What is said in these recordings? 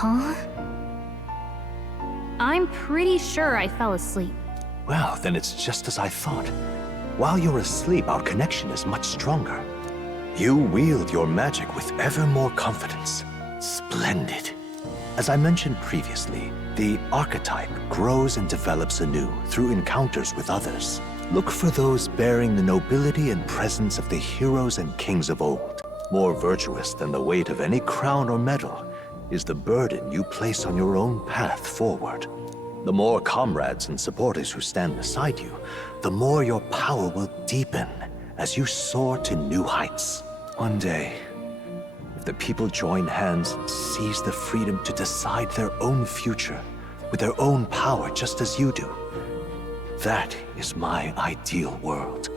Huh? I'm pretty sure I fell asleep. Well, then it's just as I thought. While you're asleep, our connection is much stronger. You wield your magic with ever more confidence. Splendid. As I mentioned previously, the archetype grows and develops anew through encounters with others. Look for those bearing the nobility and presence of the heroes and kings of old. More virtuous than the weight of any crown or medal is the burden you place on your own path forward. The more comrades and supporters who stand beside you, the more your power will deepen as you soar to new heights. One day, if the people join hands and seize the freedom to decide their own future with their own power just as you do, that is my ideal world.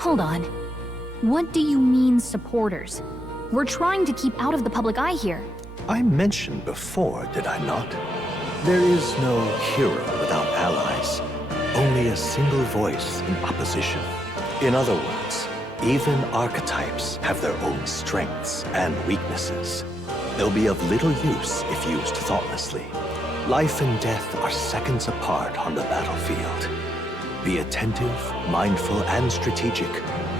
Hold on. What do you mean, supporters? We're trying to keep out of the public eye here. I mentioned before, did I not? There is no hero without allies, only a single voice in opposition. In other words, even archetypes have their own strengths and weaknesses. They'll be of little use if used thoughtlessly. Life and death are seconds apart on the battlefield. Be attentive, mindful, and strategic.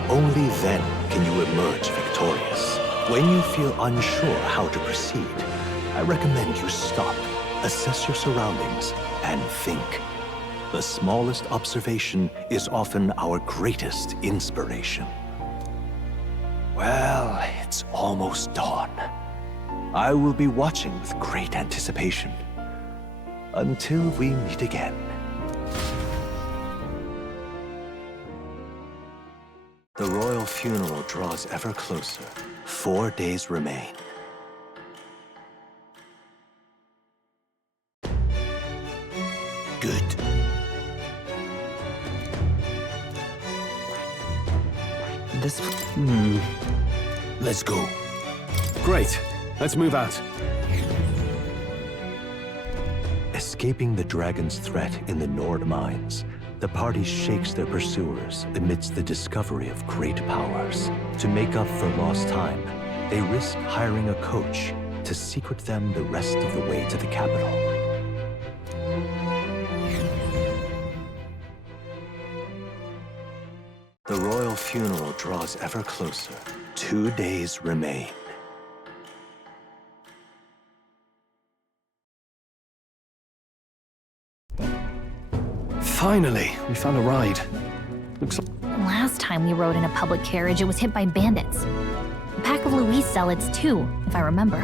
Only then can you emerge victorious. When you feel unsure how to proceed, I recommend you stop, assess your surroundings, and think. The smallest observation is often our greatest inspiration. Well, it's almost dawn. I will be watching with great anticipation. Until we meet again. The royal funeral draws ever closer. 4 days remain. Good. Let's go. Great. Let's move out. Escaping the dragon's threat in the Nord mines, the party shakes their pursuers amidst the discovery of great powers. To make up for lost time, they risk hiring a coach to secret them the rest of the way to the capital. The royal funeral draws ever closer. 2 days remain. Finally, we found a ride. Looks like... Last time we rode in a public carriage, it was hit by bandits. A pack of Louise zealots, too, if I remember.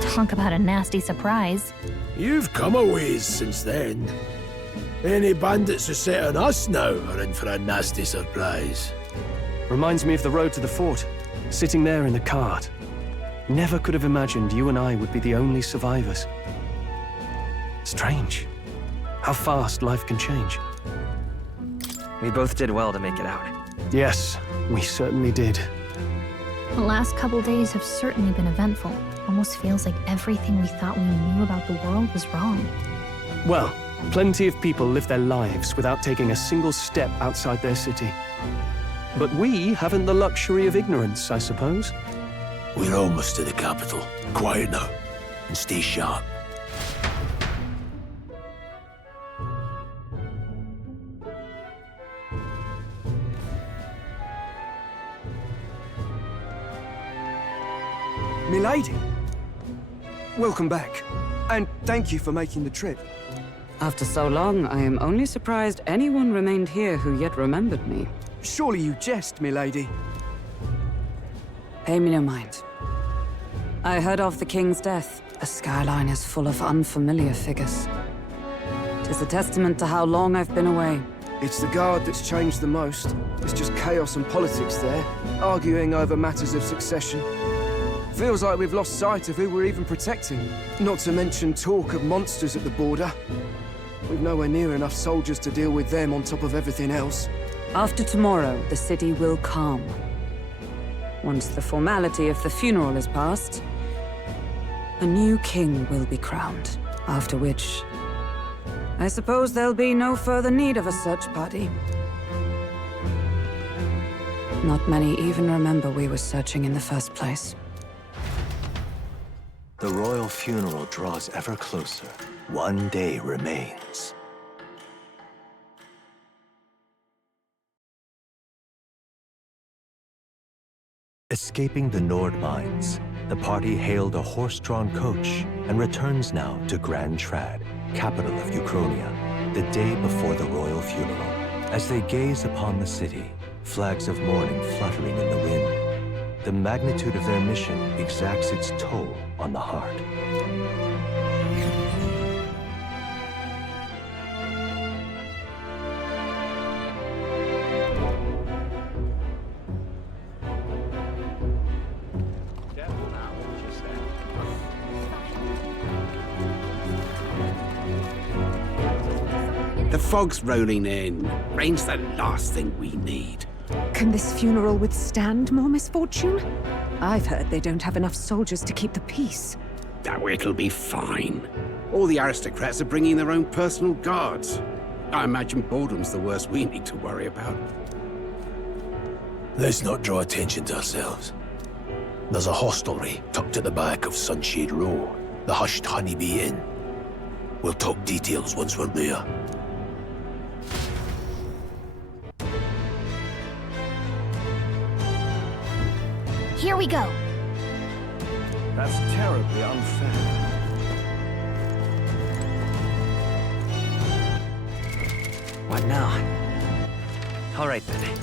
Talk about a nasty surprise. You've come a ways since then. Any bandits who set on us now are in for a nasty surprise. Reminds me of the road to the fort, sitting there in the cart. Never could have imagined you and I would be the only survivors. Strange. How fast life can change. We both did well to make it out. Yes, we certainly did. The last couple days have certainly been eventful. Almost feels like everything we thought we knew about the world was wrong. Well, plenty of people live their lives without taking a single step outside their city. But we haven't the luxury of ignorance, I suppose. We're almost to the capital. Quiet now, and stay sharp. Milady! Welcome back, and thank you for making the trip. After so long, I am only surprised anyone remained here who yet remembered me. Surely you jest, milady. Pay me no mind. I heard of the king's death. The skyline is full of unfamiliar figures. 'Tis a testament to how long I've been away. It's the guard that's changed the most. It's just chaos and politics there, arguing over matters of succession. Feels like we've lost sight of who we're even protecting. Not to mention talk of monsters at the border. We've nowhere near enough soldiers to deal with them on top of everything else. After tomorrow, the city will calm. Once the formality of the funeral is past, a new king will be crowned. After which, I suppose there'll be no further need of a search party. Not many even remember we were searching in the first place. The royal funeral draws ever closer. One day remains. Escaping the Nord mines, the party hailed a horse-drawn coach and returns now to Grand Trad, capital of Uchronia, the day before the royal funeral. As they gaze upon the city, flags of mourning fluttering in the wind, the magnitude of their mission exacts its toll on the heart. The fog's rolling in. Rain's the last thing we need. Can this funeral withstand more misfortune? I've heard they don't have enough soldiers to keep the peace. Oh, it'll be fine. All the aristocrats are bringing their own personal guards. I imagine boredom's the worst we need to worry about. Let's not draw attention to ourselves. There's a hostelry tucked at the back of Sunshade Row, the hushed Honeybee-Inn. We'll talk details once we're there. Here we go. That's terribly unfair. What now? All right, then.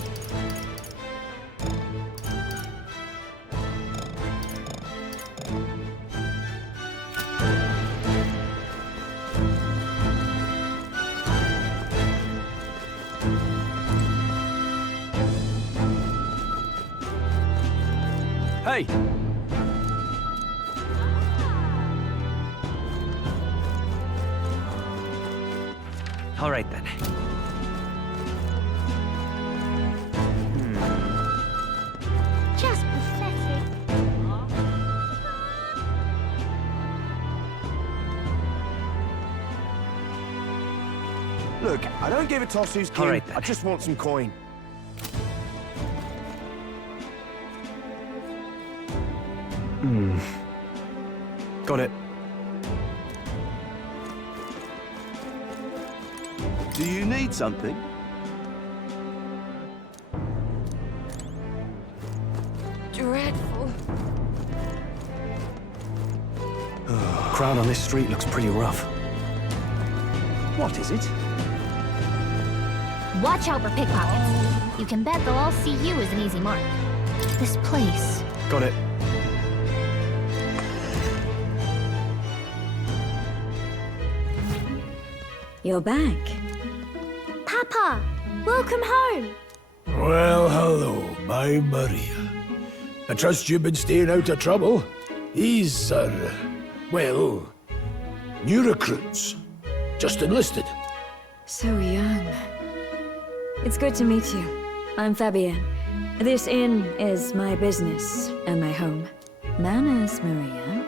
Hey! All right, then. Just pathetic. Look, I don't give a toss who's king. All right, then. I just want some coin. Got it. Do you need something? Dreadful. Crowd on this street looks pretty rough. What is it? Watch out for pickpockets. You can bet they'll all see you as an easy mark. This place. Got it. You're back. Papa, welcome home. Well, hello, my Maria. I trust you've been staying out of trouble. These are, well, new recruits. Just enlisted. So young. It's good to meet you. I'm Fabienne. This inn is my business and my home. Manners, Maria.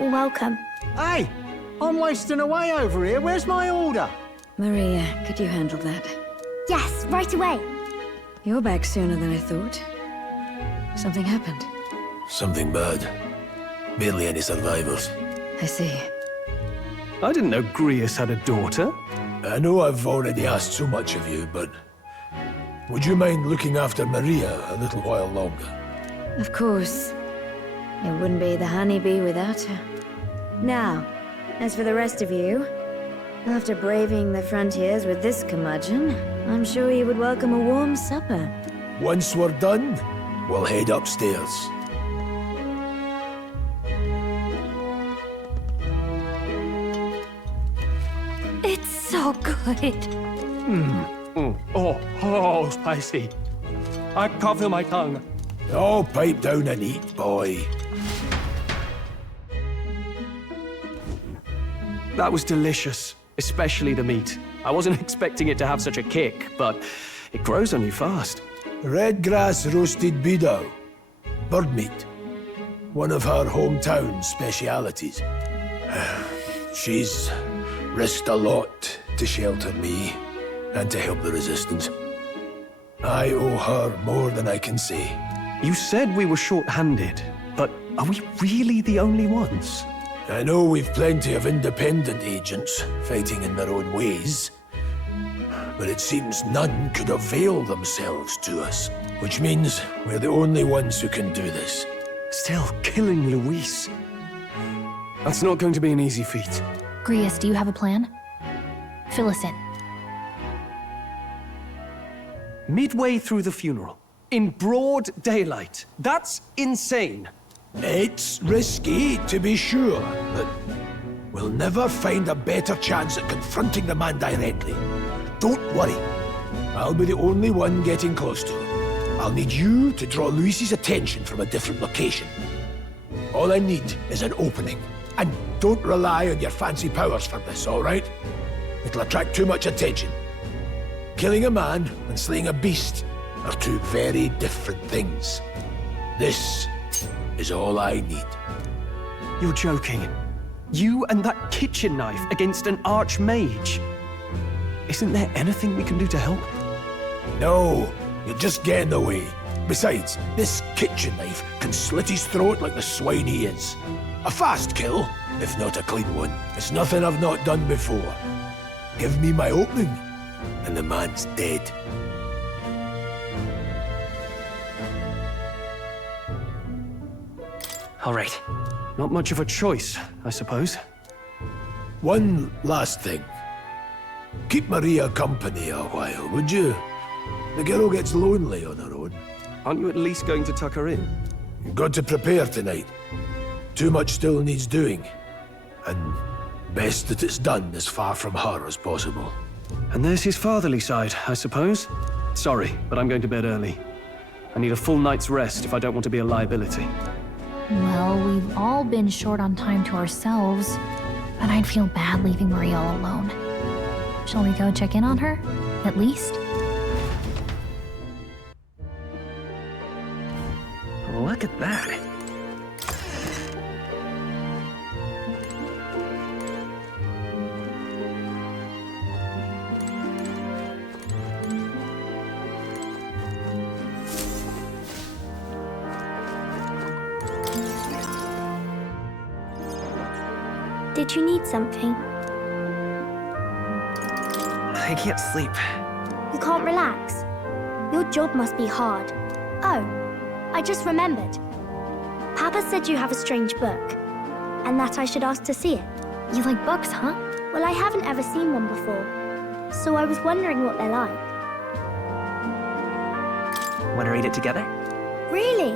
Welcome. Hey! I'm wasting away over here. Where's my order? Maria, could you handle that? Yes, right away. You're back sooner than I thought. Something happened. Something bad. Barely any survivors. I see. I didn't know Grius had a daughter. I know I've already asked so much of you, but would you mind looking after Maria a little while longer? Of course. It wouldn't be the Honeybee without her. Now, as for the rest of you, after braving the frontiers with this curmudgeon, I'm sure you would welcome a warm supper. Once we're done, we'll head upstairs. It's so good. Oh, spicy. I can't feel my tongue. Oh, pipe down and eat, boy. That was delicious, especially the meat. I wasn't expecting it to have such a kick, but it grows on you fast. Red grass roasted bidao. Bird meat. One of her hometown specialities. She's risked a lot to shelter me and to help the resistance. I owe her more than I can say. You said we were short-handed. But are we really the only ones? I know we've plenty of independent agents fighting in their own ways, but it seems none could avail themselves to us, which means we're the only ones who can do this. Still, killing Luis. That's not going to be an easy feat. Grius, do you have a plan? Fill us in. Midway through the funeral, in broad daylight. That's insane. It's risky, to be sure, but we'll never find a better chance at confronting the man directly. Don't worry. I'll be the only one getting close to him. I'll need you to draw Luis's attention from a different location. All I need is an opening. And don't rely on your fancy powers for this, all right? It'll attract too much attention. Killing a man and slaying a beast are two very different things. This is all I need. You're joking. You and that kitchen knife against an archmage. Isn't there anything we can do to help? No, you'll just get in the way. Besides, this kitchen knife can slit his throat like the swine he is. A fast kill, if not a clean one. It's nothing I've not done before. Give me my opening, and the man's dead. All right. Not much of a choice, I suppose. One last thing. Keep Maria company a while, would you? The girl gets lonely on her own. Aren't you at least going to tuck her in? You've got to prepare tonight. Too much still needs doing. And best that it's done as far from her as possible. And there's his fatherly side, I suppose. Sorry, but I'm going to bed early. I need a full night's rest if I don't want to be a liability. Well, we've all been short on time to ourselves, but I'd feel bad leaving Maria all alone. Shall we go check in on her, at least? Look at that. Did you need something? I can't sleep. You can't relax? Your job must be hard. Oh, I just remembered. Papa said you have a strange book, and that I should ask to see it. You like books, huh? Well, I haven't ever seen one before, so I was wondering what they're like. Want to read it together? Really?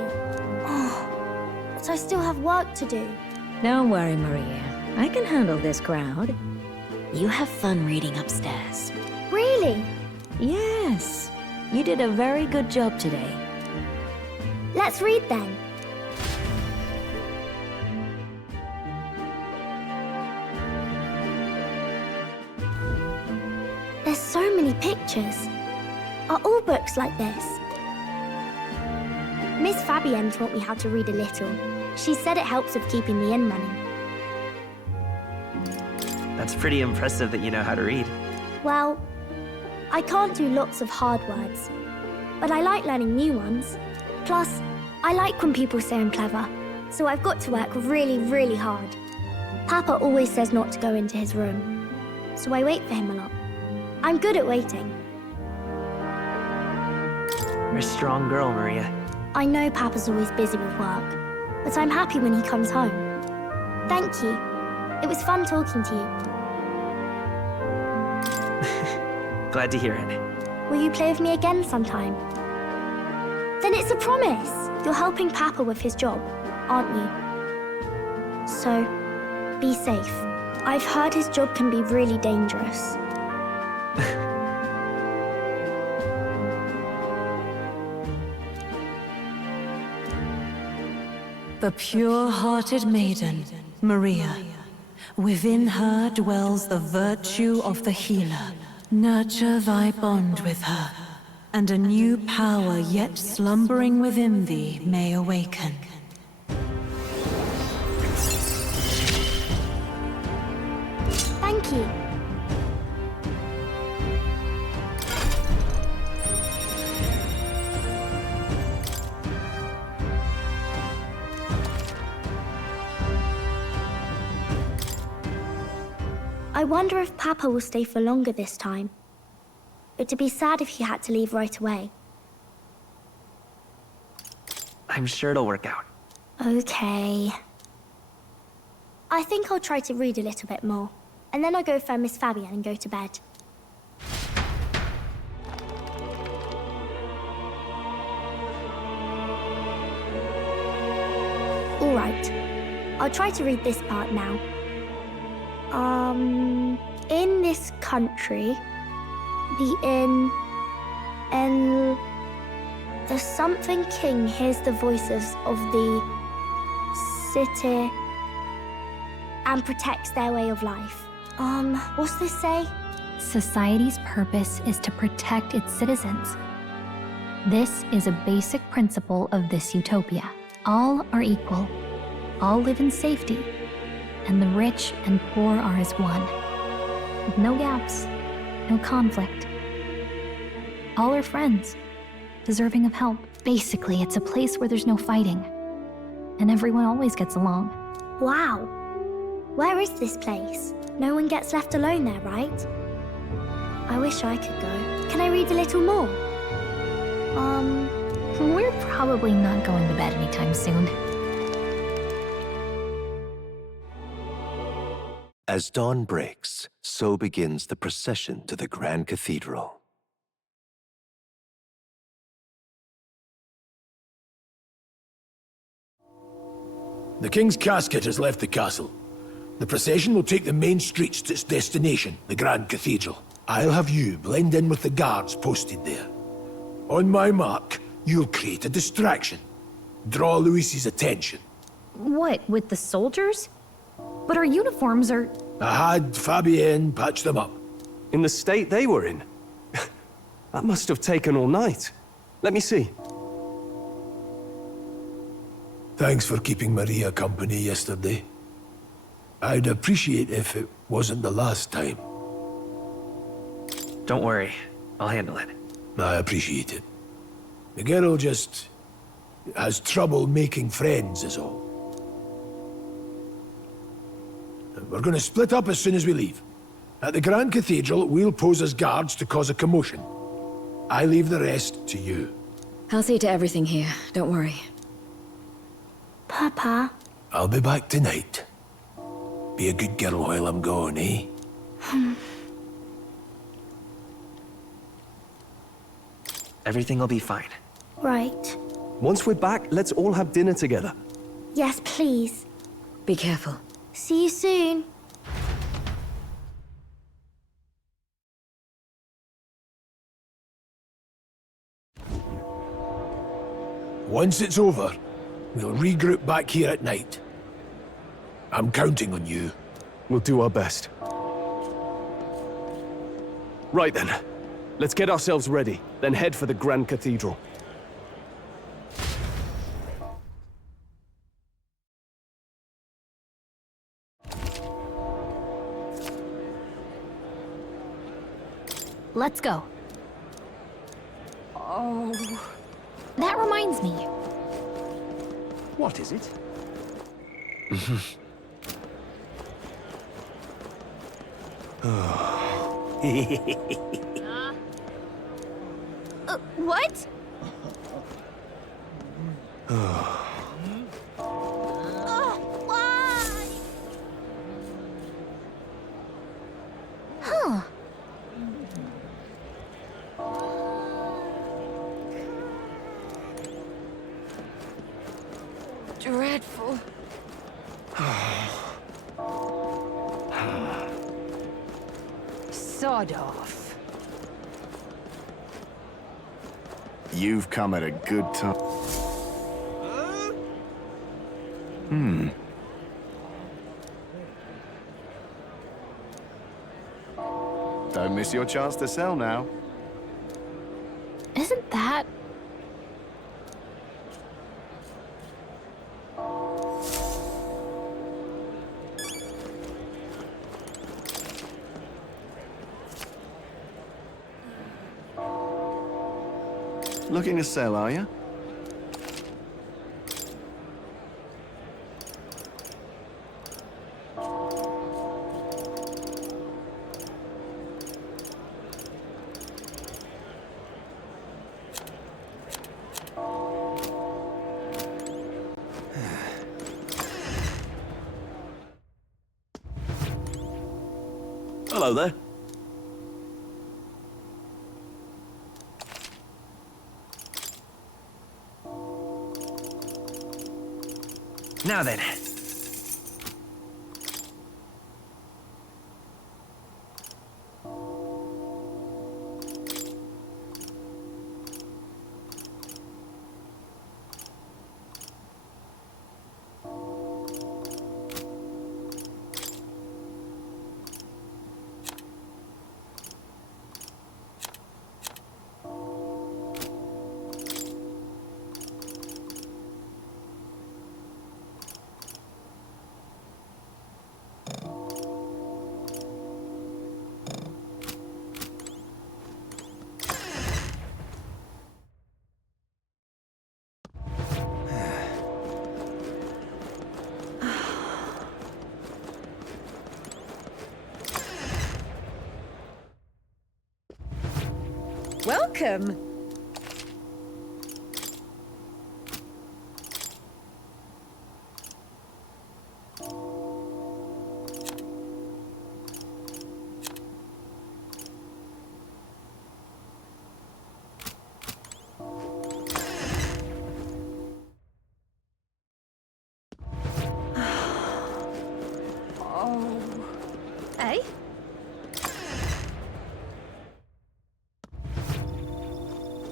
Oh, but I still have work to do. Don't worry, Maria. I can handle this crowd. You have fun reading upstairs. Really? Yes. You did a very good job today. Let's read then. There's so many pictures. Are all books like this? Miss Fabienne taught me how to read a little. She said it helps with keeping the inn running. That's pretty impressive that you know how to read. Well, I can't do lots of hard words, but I like learning new ones. Plus, I like when people say I'm clever, so I've got to work really, really hard. Papa always says not to go into his room, so I wait for him a lot. I'm good at waiting. You're a strong girl, Maria. I know Papa's always busy with work, but I'm happy when he comes home. Thank you. It was fun talking to you. Glad to hear it. Will you play with me again sometime? Then it's a promise. You're helping Papa with his job, aren't you? So, be safe. I've heard his job can be really dangerous. The pure-hearted maiden, Maria. Within her dwells the virtue of the healer. Nurture thy bond with her, and a new power yet slumbering within thee may awaken. Thank you. I wonder if Papa will stay for longer this time. It'd be sad if he had to leave right away. I'm sure it'll work out. Okay. I think I'll try to read a little bit more, and then I'll go find Miss Fabienne and go to bed. All right. I'll try to read this part now. In this country, the something king hears the voices of the city and protects their way of life. What's this say? Society's purpose is to protect its citizens. This is a basic principle of this utopia. All are equal. All live in safety. And the rich and poor are as one. With no gaps, no conflict. All are friends, deserving of help. Basically, it's a place where there's no fighting. And everyone always gets along. Wow. Where is this place? No one gets left alone there, right? I wish I could go. Can I read a little more? We're probably not going to bed anytime soon. As dawn breaks, so begins the procession to the Grand Cathedral. The king's casket has left the castle. The procession will take the main streets to its destination, the Grand Cathedral. I'll have you blend in with the guards posted there. On my mark, you'll create a distraction. Draw Luis's attention. What, with the soldiers? But our uniforms are... I had Fabienne patch them up. In the state they were in? That must have taken all night. Let me see. Thanks for keeping Maria company yesterday. I'd appreciate if it wasn't the last time. Don't worry. I'll handle it. I appreciate it. The girl just has trouble making friends is all. We're going to split up as soon as we leave. At the Grand Cathedral, we'll pose as guards to cause a commotion. I leave the rest to you. I'll see to everything here. Don't worry. Papa? I'll be back tonight. Be a good girl while I'm gone, eh? Everything will be fine. Right. Once we're back, let's all have dinner together. Yes, please. Be careful. See you soon. Once it's over, we'll regroup back here at night. I'm counting on you. We'll do our best. Right then. Let's get ourselves ready, then head for the Grand Cathedral. Let's go. Oh. That reminds me. What is it? What? Why? Huh. Dreadful. Sod off. You've come at a good time. Don't miss your chance to sell now. Isn't that... Looking to sell, are you? Hello there. Now then. Welcome! Oh. Eh?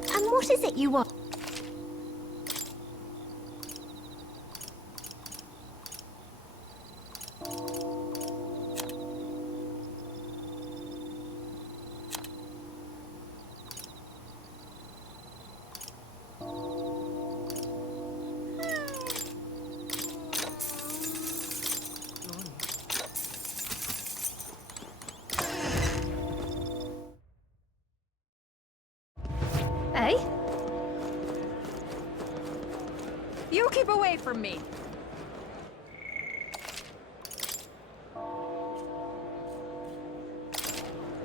And what is it you want? Eh? You keep away from me!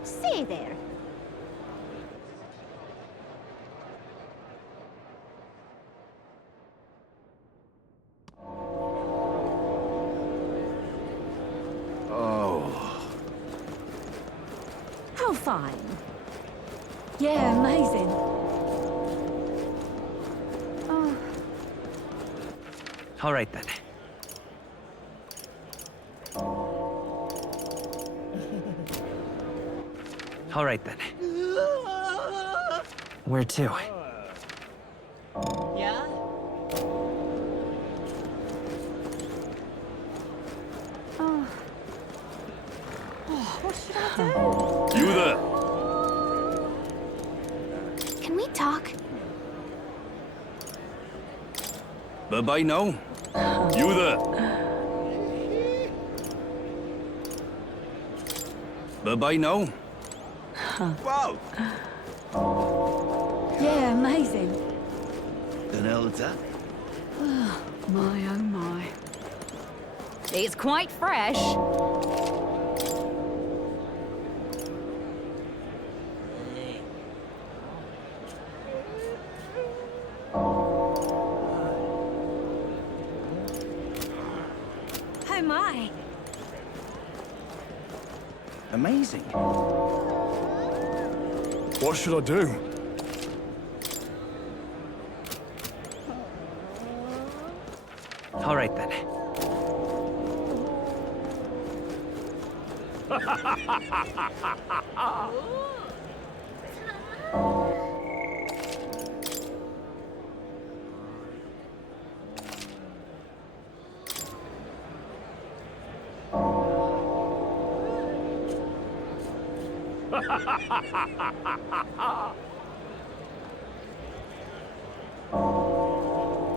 Say there. Oh. How fine. Yeah, amazing. Oh. All right then. All right then. Where to? Yeah? Oh. Oh, what should I do? You there? Can we talk? Bye-bye now. You there? Bye-bye now. Wow! Yeah, amazing. The hell's that? Oh, my, oh my. It's quite fresh. Oh my. Amazing. What should I do? All right then.